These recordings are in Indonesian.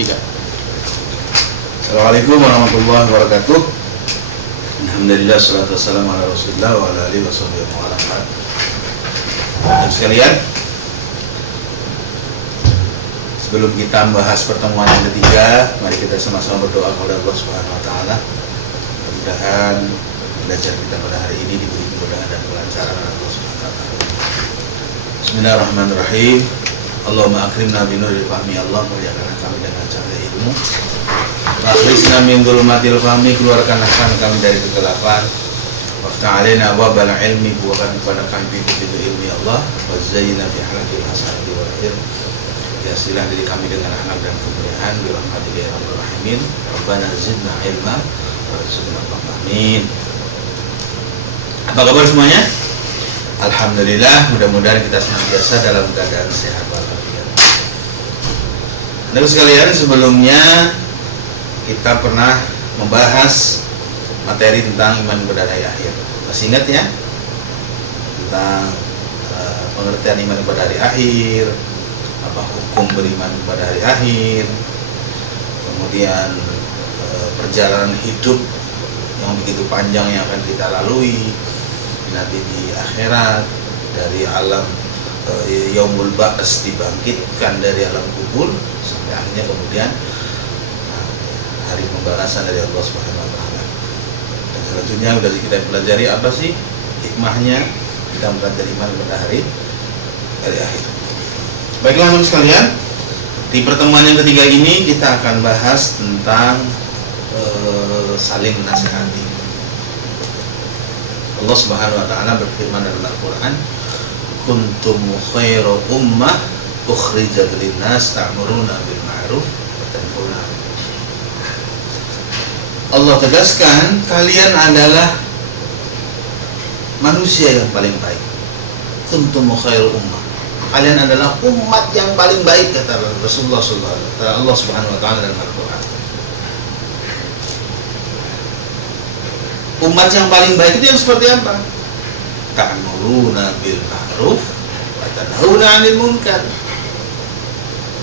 3. Assalamualaikum warahmatullahi wabarakatuh. Alhamdulillah, salatu wassalamu ala rasulillah wa ala alihi washabihi wa ala alihi. Sekalian, sebelum kita membahas pertemuan yang ketiga, mari kita sama-sama berdoa kepada Allah Subhanahu wa taala. Mudah-mudahan belajar kita pada hari ini diberi kemudahan dan kelancaran oleh Allah Subhanahu wa taala. Bismillahirrahmanirrahim. Allahumma akrimna bi nuril fahmi, Allah muliakanlah kami dengan cahaya ilmu. Akhlisna min dhulumatil fahmi, keluarkanlah kami dari kegelapan. Waftah alaina abwabal ilmi, bukakan kepada kami pintu-pintu ilmu ya Allah. Wa zayyina bi halaqil hasanati wal khair. Hiasilah diri kami dengan akhlak dan kemuliaan bi rahmatika ya rabbal rahimin. Rabbana zidna ilma warzuqna fahma. Amin. Apa kabar semuanya? Alhamdulillah, mudah-mudahan kita senantiasa dalam keadaan sehat walafiat. Teman sekalian, sebelumnya kita pernah membahas materi tentang iman kepada hari akhir. Masih ingat ya? Tentang pengertian iman kepada hari akhir, apa hukum beriman kepada hari akhir, kemudian perjalanan hidup yang begitu panjang yang akan kita lalui nanti di akhirat, dari alam yaumul ba'ats, dibangkitkan dari alam kubur sampai akhirnya kemudian hari pembalasan dari Allah Subhanahu wa taala. Dan selanjutnya sudah kita pelajari apa sih hikmahnya kita mempelajari iman pada hari akhir. Baiklah teman sekalian, di pertemuan yang ketiga ini kita akan bahas tentang saling menasihati. Allah Subhanahu wa taala berfirman dalam Al-Qur'an, "Kuntum khairu ummah ukhrijat lin-nas ta'muruna bil ma'ruf wa tanhauna 'anil munkar." Allah tegaskan, kalian adalah manusia yang paling baik. Kuntum khairu ummah. Kalian adalah umat yang paling baik, kata Rasulullah sallallahu alaihi wasallam, Allah Subhanahu wa taala dalam Al-Qur'an. Umat yang paling baik itu yang seperti apa? Ta'muruna bil ma'ruf wa tanhauna 'anil munkar.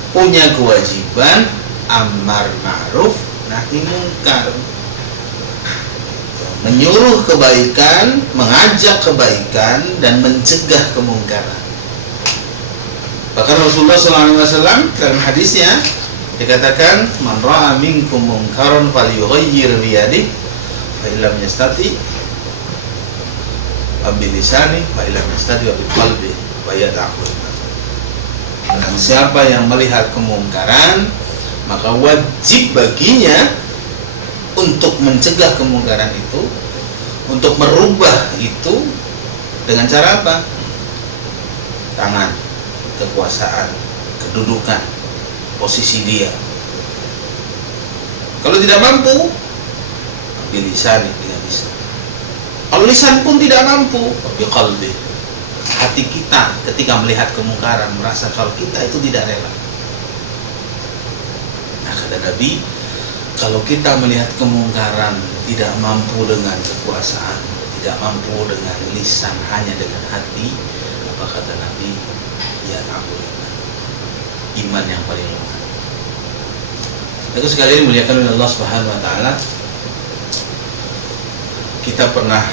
Punya kewajiban amar ma'ruf nahi munkar. Menyuruh kebaikan, mengajak kebaikan, dan mencegah kemungkaran. Bahkan Rasulullah SAW dalam hadisnya dikatakan, "Man ra'a minkum munkaran falyughayyir bi yadihi, fa illam yastati wa bi lisani, fa illam yastati wa bi qalbi, wa yad'u." Dan siapa yang melihat kemungkaran, maka wajib baginya untuk mencegah kemungkaran itu, untuk merubah itu dengan cara apa? Tangan, kekuasaan, kedudukan, posisi dia. Kalau tidak mampu, bilisan, dengan lisan. Kalau lisan pun tidak mampu, biqalbi. Hati kita ketika melihat kemungkaran merasa kalau kita itu tidak rela. Nah, kata Nabi, kalau kita melihat kemungkaran tidak mampu dengan kekuasaan, tidak mampu dengan lisan, hanya dengan hati, apa kata Nabi? Ya ampun, iman yang paling lemah. Itu sekali dimuliakan oleh Allah Subhanahu wa taala. Kita pernah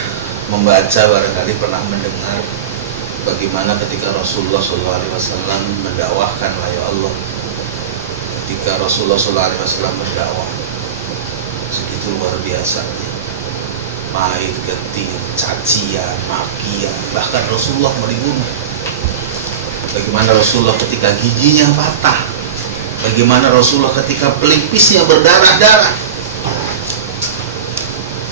membaca, barangkali pernah mendengar bagaimana ketika Rasulullah SAW mendakwahkan wahyu Allah. Ketika Rasulullah SAW berdakwah, segitu luar biasa, pahit, getih, cacian, makian, bahkan Rasulullah mau dibunuh. Bagaimana Rasulullah ketika giginya patah, bagaimana Rasulullah ketika pelipisnya berdarah-darah,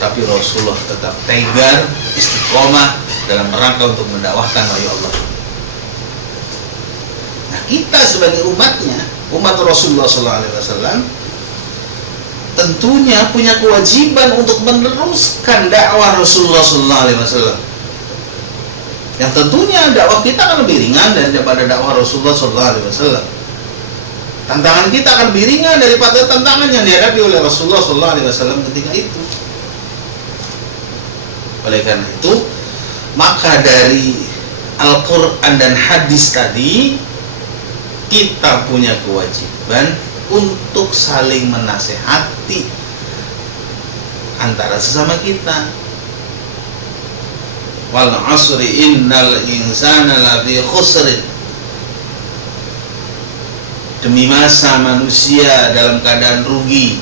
tapi Rasulullah tetap tegar, istiqomah dalam rangka untuk mendakwahkan wahyu Allah. Nah, kita sebagai umatnya, umat Rasulullah SAW, tentunya punya kewajiban untuk meneruskan dakwah Rasulullah SAW. Yang tentunya dakwah kita akan lebih ringan daripada dakwah Rasulullah SAW. Tantangan kita akan lebih ringan daripada tantangan yang dihadapi oleh Rasulullah SAW ketika itu. Oleh karena itu, maka dari Al-Quran dan hadis tadi, kita punya kewajiban untuk saling menasehati antara sesama kita. Wal 'asri innal insana lafi khusrin. Demi masa manusia dalam keadaan rugi.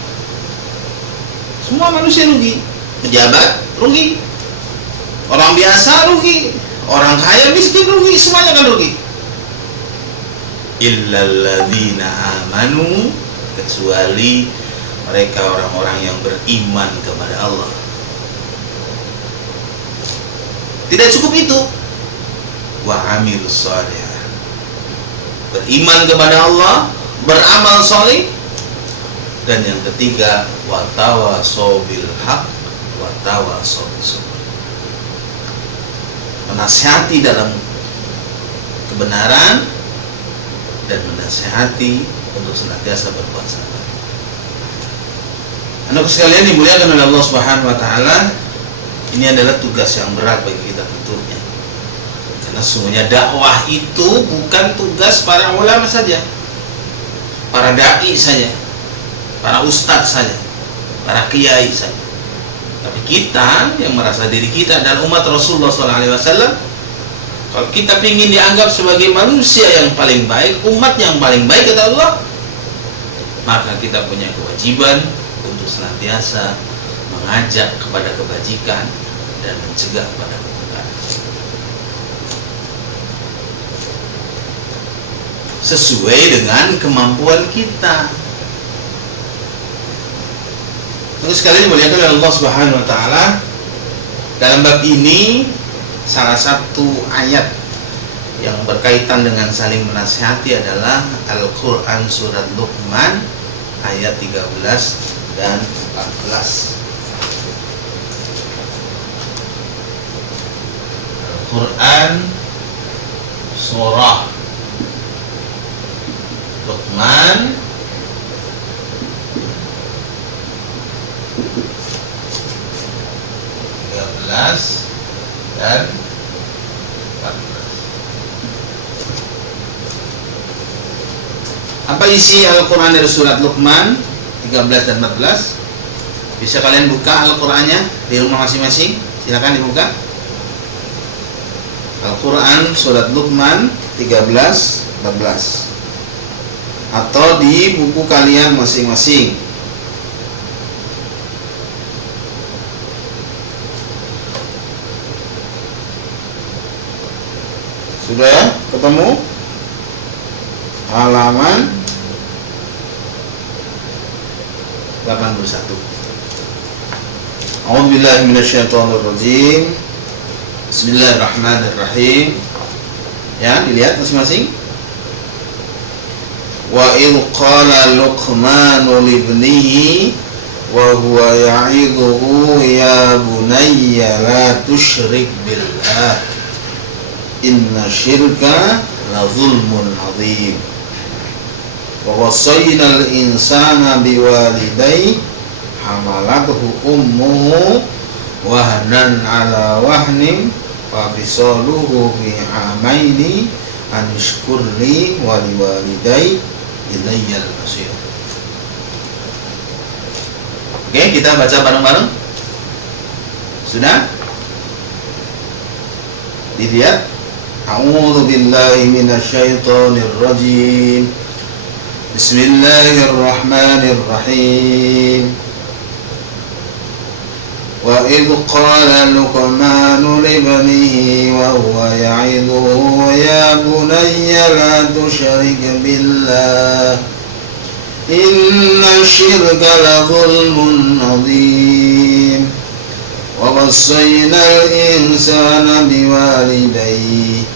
Semua manusia rugi. Pejabat rugi, orang biasa rugi, orang kaya miskin rugi, semuanya kan rugi. Illalladzina amanu, kecuali mereka orang-orang yang beriman kepada Allah. Tidak cukup itu, wa amilus shalihah, beriman kepada Allah, beramal soleh, dan yang ketiga wa tawasau bil haq wa tawasau bis sabr, menasihati dalam kebenaran dan menasihati untuk senantiasa berbuat sabar. Anak sekalian dimuliakan oleh Allah Subhanahu wa taala, ini adalah tugas yang berat bagi kita tentunya. Karena sungguhnya dakwah itu bukan tugas para ulama saja, para dai saja, para ustadz saja, para kiai saja. Tapi kita yang merasa diri kita adalah umat Rasulullah SAW, kalau kita ingin dianggap sebagai manusia yang paling baik, umat yang paling baik kata Allah, maka kita punya kewajiban untuk senantiasa mengajak kepada kebajikan dan mencegah kepada kemungkaran, sesuai dengan kemampuan kita. Terus sekali dimuliakan oleh Allah Subhanahu wa taala, dalam bab ini salah satu ayat yang berkaitan dengan saling menasihati adalah Al-Qur'an surat Luqman ayat 13 dan 14. Al-Qur'an surah Luqman dan 14. Apa isi Al-Quran dari surat Luqman 13 dan 14? Bisa kalian buka Al-Qurannya di rumah masing-masing. Silakan dibuka Al-Quran surat Luqman 13, 14, atau di buku kalian masing-masing. Sudah ya? Ketemu? Halaman 81. A'udzubillahi minasyaitonirrajim. Bismillahirrahmanirrahim. Ya, dilihat masing-masing. Wa idh qala Luqmanu libnihi wa huwa ya'idhuhu ya bunayya la tusyrik billah inna syirka la zulmun azim. Wa wasaynal insana biwalidayhi hamalathu ummuhu wahnan ala wahnin wa fisaluhu fi amaini an ishkurli wa liwalidayhi ilayyal masir. Oke, kita baca bareng-bareng. Sudah? Dilihat. A'udzu billahi minasyaitonir rajim. Bismillahirrahmanirrahim. Wa idh qala Luqmanu libnihi wa huwa ya'idhuhu ya bunayya la tusyrik billah inna syirka la zulmun azim. Wa wasaynal insana biwalidayhi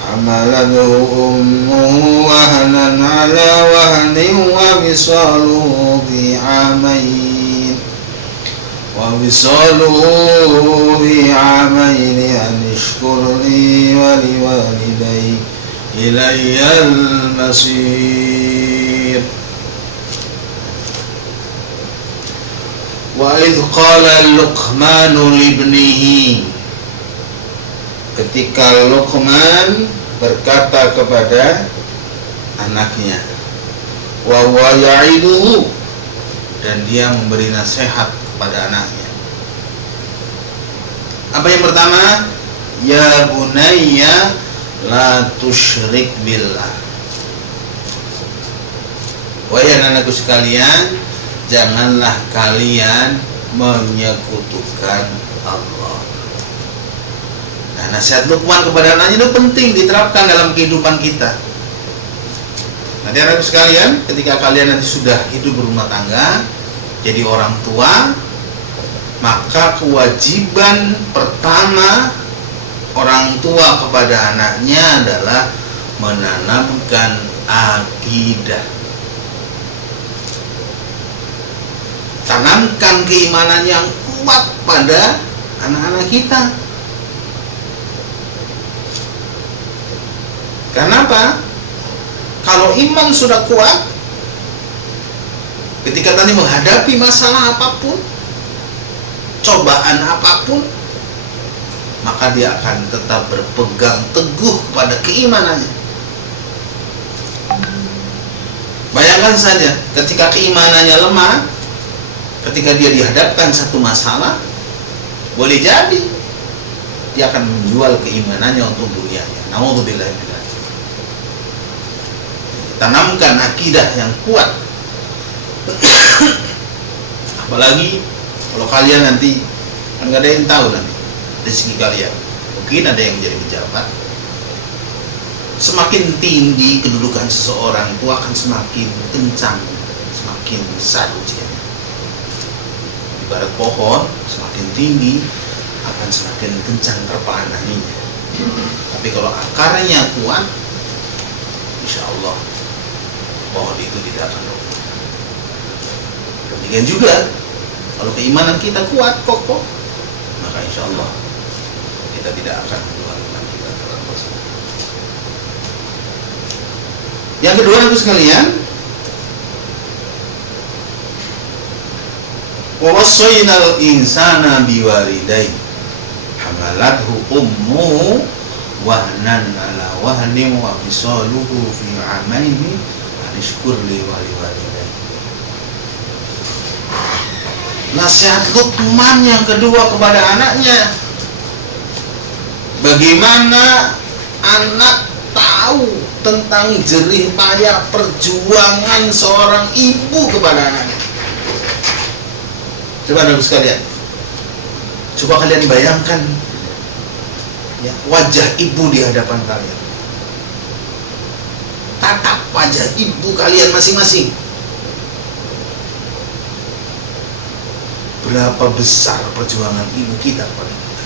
hamalathu ummuhu wahnan ala wahnin wa fisaluhu fi amain an ishkur li wa liwalidayhi ilayyal masir. Wa idh qala Luqmanu libnihi, ketika Luqman berkata kepada anaknya, wa huwa ya'iduhu, dan dia memberi nasihat kepada anaknya. Apa yang pertama? Ya bunayya la tusyrik billah. Wahai anakku sekalian, janganlah kalian menyekutukan Allah. Nah, nasihat Luqman kepada anaknya itu penting diterapkan dalam kehidupan kita. Nanti anakku sekalian, ketika kalian nanti sudah hidup berumah tangga, jadi orang tua, maka kewajiban pertama orang tua kepada anaknya adalah menanamkan akidah. Tanamkan keimanan yang kuat pada anak-anak kita. Karena apa? Kalau iman sudah kuat, ketika nanti menghadapi masalah apapun, cobaan apapun, maka dia akan tetap berpegang teguh kepada keimanannya. Bayangkan saja, ketika keimanannya lemah, ketika dia dihadapkan satu masalah, boleh jadi dia akan menjual keimanannya untuk dunianya. Nauzubillah min dzalik. Tanamkan akidah yang kuat. Apalagi kalau kalian nanti, kan nggak ada yang tahu nanti rezeki kalian. Mungkin ada yang menjadi pejabat. Semakin tinggi kedudukan seseorang itu akan semakin kencang, semakin besar ujiannya. Ibarat pohon, semakin tinggi akan semakin kencang terpaan anginnya. Tapi kalau akarnya kuat, insya Allah pohon itu tidak akan roboh. Demikian juga kalau keimanan kita kuat, kokoh, maka insya Allah kita tidak akan menjual iman kita dalam dosa. Yang kedua, itu sekalian, wa wassaynal insana biwalidayhi hamalathu ummuhu wahnan ala wahnin wa fisaluhu fi amaini anishkur li waliwalidayhi. Nasihat Luqman yang kedua kepada anaknya, bagaimana anak tahu tentang jerih payah perjuangan seorang ibu kepada anaknya. Coba anak sekalian, coba kalian bayangkan ya, wajah ibu di hadapan kalian, tatap wajah ibu kalian masing-masing. Berapa besar perjuangan ibu kita kepada kita.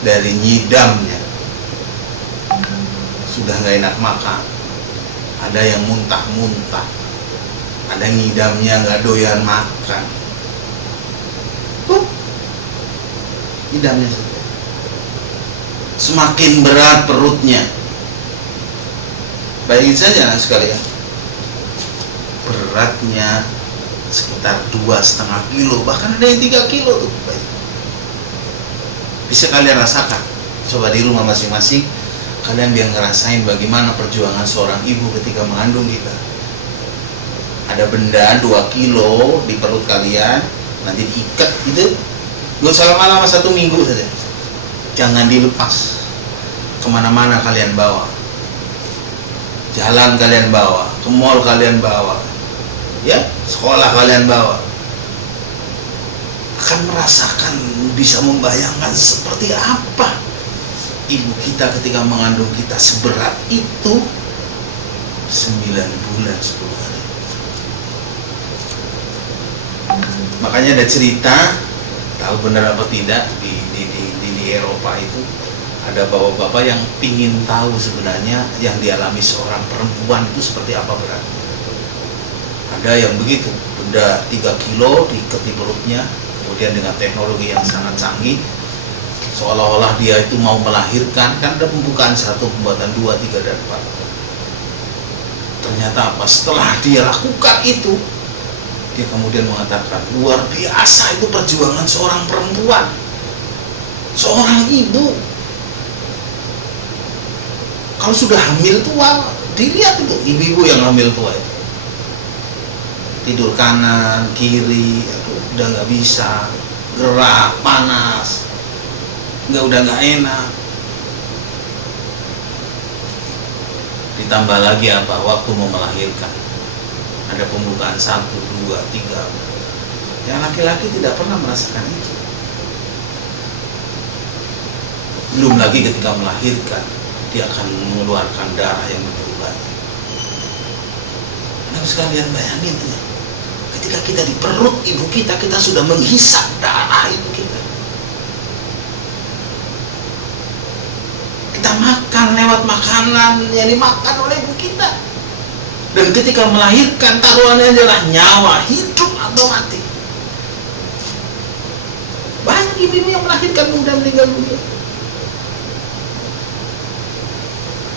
Dari nyidamnya sudah gak enak makan, ada yang muntah-muntah, ada yang ngidamnya gak doyan makan, ngidamnya semakin berat perutnya. Bayangin saja sekalian, beratnya sekitar 2,5 kilo, bahkan ada yang 3 kilo tuh. Bisa kalian rasakan. Coba di rumah masing-masing kalian biar ngerasain bagaimana perjuangan seorang ibu ketika mengandung kita. Ada benda 2 kilo di perut kalian, nanti diikat gitu, gak usah lama-lama, 1 minggu saja. Jangan dilepas. Kemana-mana kalian bawa, jalan kalian bawa, ke mall kalian bawa, ya, sekolah kalian bawa. Akan merasakan, bisa membayangkan seperti apa ibu kita ketika mengandung kita seberat itu 9 bulan 10 hari. Makanya ada cerita, tahu benar apa tidak, di Eropa itu ada bapak-bapak yang pingin tahu sebenarnya yang dialami seorang perempuan itu seperti apa beratnya. Ada yang begitu, benda 3 kilo diikat di perutnya, kemudian dengan teknologi yang sangat canggih, seolah-olah dia itu mau melahirkan. Kan ada pembukaan 1, pembuatan 2, 3, dan 4. Ternyata apa? Setelah dia lakukan itu, dia kemudian mengatakan, luar biasa itu perjuangan seorang perempuan, seorang ibu. Kalau sudah hamil tua, dilihat itu ibu-ibu yang hamil tua itu tidur kanan kiri, udah nggak bisa gerak, panas, udah nggak enak. Ditambah lagi apa, waktu mau melahirkan ada pembukaan 1, 2, 3. Yang laki-laki tidak pernah merasakan itu. Belum lagi ketika melahirkan, dia akan mengeluarkan darah yang begitu banyak. Nah, sekalian bayangin ya, ketika kita di perut ibu kita, kita sudah menghisap darah ibu kita. Kita makan lewat makanan yang dimakan oleh ibu kita. Dan ketika melahirkan, taruhannya adalah nyawa, hidup atau mati. Banyak ibu-ibu yang melahirkan muda meninggal dunia.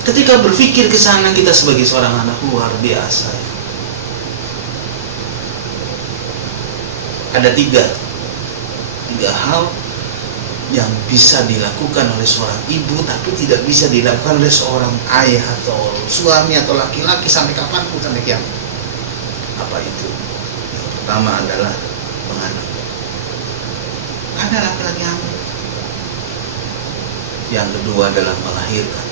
Ketika berpikir ke sana, kita sebagai seorang anak luar biasa. Ada tiga hal yang bisa dilakukan oleh seorang ibu, tapi tidak bisa dilakukan oleh seorang ayah atau suami atau laki-laki sampai kapanpun, sampai kiamat. Apa itu? Yang pertama adalah mengandung. Ada laki-laki hamil. Yang kedua adalah melahirkan.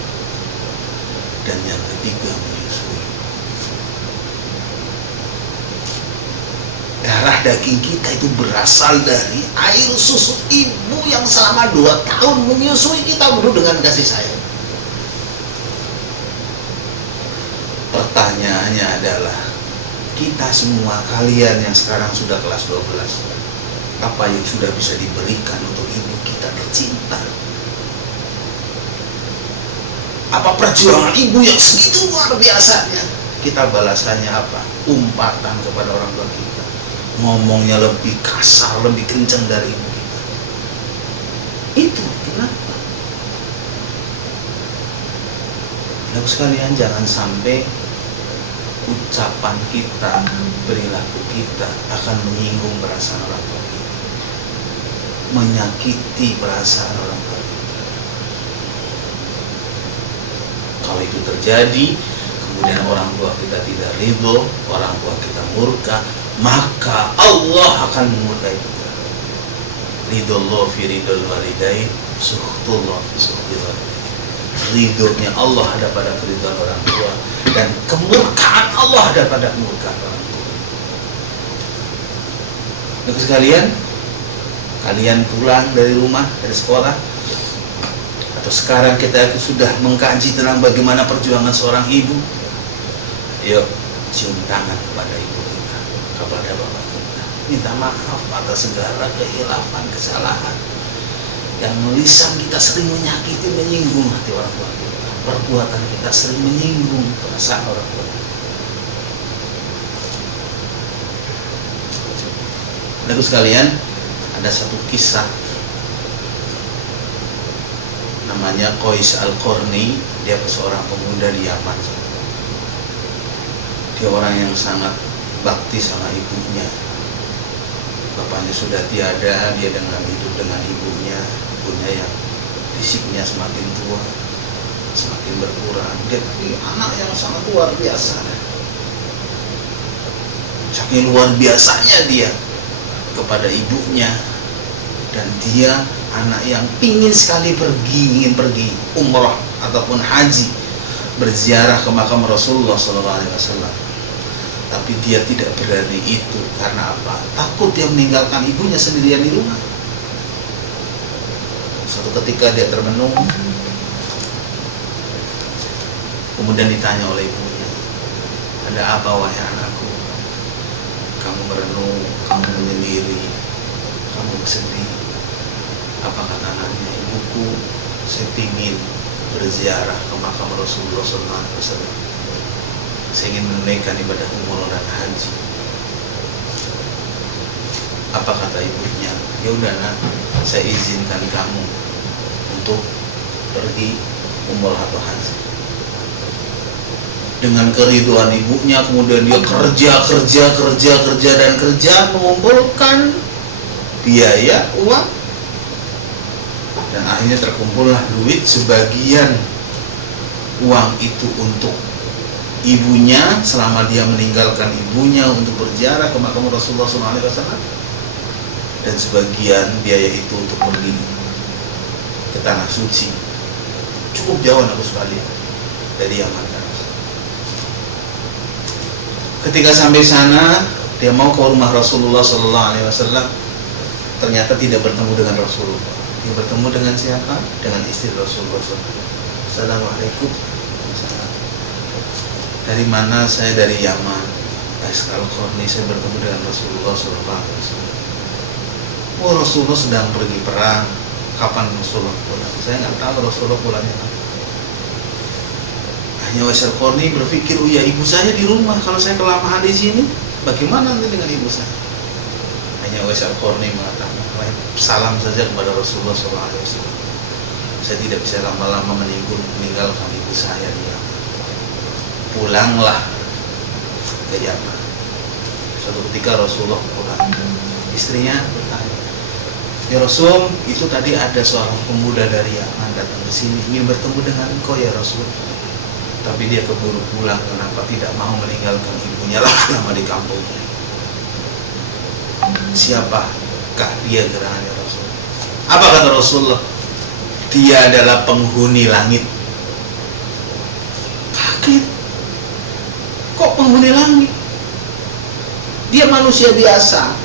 Dan yang ketiga menyusui. Darah daging kita itu berasal dari air susu ibu yang selama 2 tahun menyusui kita penuh dengan kasih sayang. Pertanyaannya adalah, kita semua, kalian yang sekarang sudah kelas 12, apa yang sudah bisa diberikan untuk ibu kita tercinta? Apa perjuangan ibu yang segitu luar biasanya? Kita balasannya apa? Umpatan kepada orang tua kita. Ngomongnya lebih kasar, lebih kencang dari ibu kita. Itu kenapa? Lalu sekalian, jangan sampai ucapan kita, perilaku kita akan menyinggung perasaan orang tua kita, menyakiti perasaan orang tua kita. Kalau itu terjadi, kemudian orang tua kita tidak ridho, orang tua kita murka, maka Allah akan memurkai kita. Ridullah fi ridul walidain, suhtullah fi suhtil walidain. Ridhonya Allah ada pada keridhaan orang tua, dan kemurkaan Allah ada pada kemurkaan orang tua. Maka sekalian, kalian pulang dari rumah, dari sekolah, atau sekarang kita sudah mengkaji tentang bagaimana perjuangan seorang ibu, yuk cium tangan kepada ibu kita, kepada bapak kita, minta maaf atas segala kehilafan, kesalahan yang lisan kita sering menyakiti, menyinggung hati orang tua kita, perbuatan kita sering menyinggung perasaan orang tua kita. Lalu sekalian, ada satu kisah namanya Qais Al-Qarni. Dia seorang pemuda di Yaman. Dia orang yang sangat bakti sama ibunya. Bapaknya sudah tiada, dia hidup dengan ibunya yang fisiknya semakin tua, semakin berkurang. Dia tapi anak yang sangat luar biasa. Saking luar biasanya dia kepada ibunya, dan dia anak yang ingin ingin pergi umrah ataupun haji, berziarah ke makam Rasulullah SAW. Tapi dia tidak berani itu. Karena apa? Takut dia meninggalkan ibunya sendirian di rumah. Suatu ketika dia termenung, kemudian ditanya oleh ibunya, "Ada apa wahai anakku? Kamu merenung, kamu menyendiri, kamu sedih." Apa kata anaknya? "Ibuku, saya ingin berziarah ke makam Rasulullah SAW. Saya ingin menunaikan ibadah umroh dan haji." Apa kata ibunya? "Ya udah nak, saya izinkan kamu untuk pergi umroh atau haji." Dengan keriduan ibunya, kemudian dia kerja mengumpulkan biaya uang, dan akhirnya terkumpullah duit sebagian uang itu untuk ibunya selama dia meninggalkan ibunya untuk berziarah ke makam Rasulullah SAW, dan sebagian biaya itu untuk pergi ke tanah suci. Cukup jauh aku sekalian dari Yaman. Ketika sampai sana, dia mau ke rumah Rasulullah SAW, ternyata tidak bertemu dengan Rasulullah. Dia bertemu dengan siapa? Dengan istri Rasulullah SAW. Assalamualaikum. Dari mana? Saya dari Yaman. Al-Qarni, saya bertemu dengan Rasulullah SAW. Oh, Rasulullah sedang pergi perang. Kapan Rasulullah pulang? Saya nggak tahu Rasulullah pulangnya kapan. Hanya Al-Qarni berpikir, oh ya, ibu saya di rumah. Kalau saya kelamaan di sini, bagaimana nanti dengan ibu saya? Hanya Al-Qarni mengatakan, salam saja kepada Rasulullah SAW. Saya tidak bisa lama-lama meninggalkan ibu saya di Yaman. Pulanglah ke Yaman. Suatu ketika Rasulullah pulang, istrinya bertanya, ya Rasul, itu tadi ada seorang pemuda dari Yaman datang ke sini ingin bertemu dengan engkau ya Rasul. Tapi dia keburu pulang, kenapa tidak mau meninggalkan ibunya lama di kampungnya? Siapakah dia gerangan ya Rasul? Apa kata Rasulullah? Dia adalah penghuni langit. Kaget. Kok penghuni langit? Dia manusia biasa,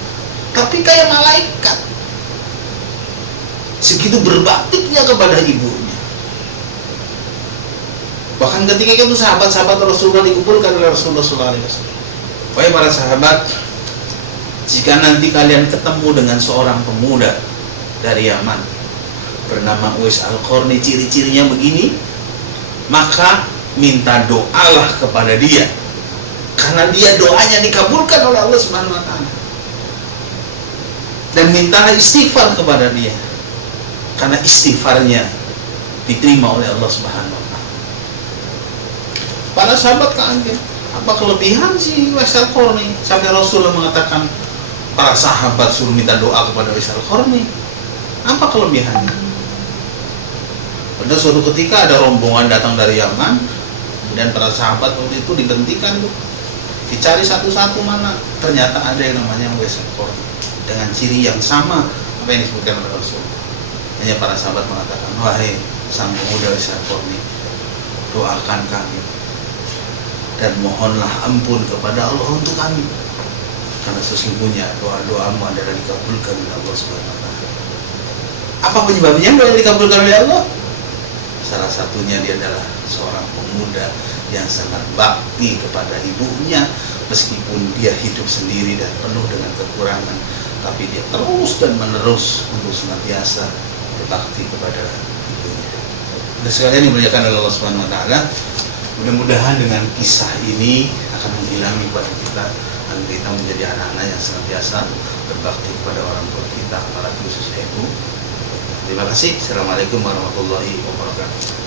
tapi kayak malaikat. Segitu berbaktinya kepada ibunya. Bahkan ketika itu sahabat-sahabat Rasulullah dikumpulkan oleh Rasulullah SAW. Wahai para sahabat, jika nanti kalian ketemu dengan seorang pemuda dari Yaman bernama Uwais Al-Qarni, ciri-cirinya begini, maka minta doalah kepada dia, karena dia doanya dikabulkan oleh Allah Subhanahu wa Ta'ala. Dan mintalah istighfar kepada dia, karena istighfarnya diterima oleh Allah Subhanahu wa Ta'ala. Para sahabat kaget, apa kelebihan si Uwais Al-Qarni sampai Rasulullah mengatakan para sahabat suruh minta doa kepada Uwais Al-Qarni? Apa kelebihannya? Pada suatu ketika ada rombongan datang dari Yaman, dan para sahabat waktu itu dihentikan tuh, dicari satu-satu mana, ternyata ada yang namanya Uwais Al-Qarni dengan ciri yang sama apa yang disebutkan oleh Rasulullah. Hanya para sahabat mengatakan, wahai sang pemuda Uwais Al-Qarni, doakan kami dan mohonlah ampun kepada Allah untuk kami, karena sesungguhnya doa-doamu adalah dikabulkan oleh Allah Subhanahu wa Ta'ala. Apa penyebabnya doa dikabulkan oleh Allah? Salah satunya dia adalah seorang pemuda yang sangat bakti kepada ibunya, meskipun dia hidup sendiri dan penuh dengan kekurangan, tapi dia terus dan menerus untuk senantiasa berbakti kepada ibunya. Dan sekalian dimuliakan oleh Allah Subhanahu wa Ta'ala, mudah-mudahan dengan kisah ini akan menghilangi pada kita agar kita menjadi anak-anak yang senantiasa berbakti kepada orang tua kita, apalagi khususnya ibu. Terima kasih. Assalamualaikum warahmatullahi wabarakatuh.